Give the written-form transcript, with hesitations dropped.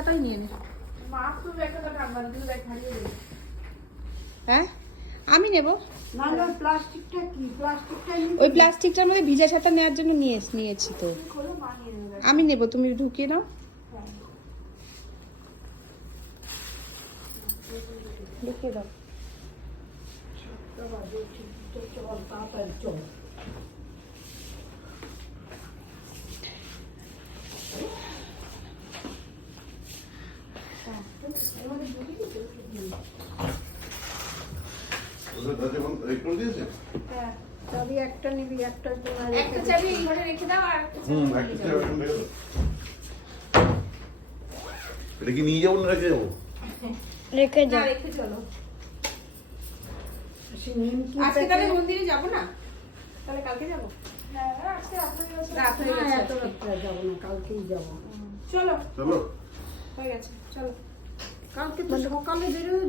ছাতাই নিয়ে নে। হ্যাঁ আমি নেব। ওই প্লাস্টিকটার মধ্যে ভিজা ছাতা নেওয়ার জন্য নিয়েছি তো। আমি নেব, তুমি ঢুকিয়ে নাও। ঢুকিয়ে দাও। চাবি একটা নিবি, একটা চাবি ঘরে রেখে দাও আর এটা কি নিয়ে যাবো না রেখে যাবো? রেখে যাও। রেখে চলো। আজকে তাহলে মন্দিরে যাব না, তাহলে কালকে যাব। হ্যাঁ আজকে রাত হয়ে গেছে, এত রাত যাব না, কালকেই যাব। চলো চলো, হয়ে গেছে, চলো। কালকে তো সকালে বেরোয়।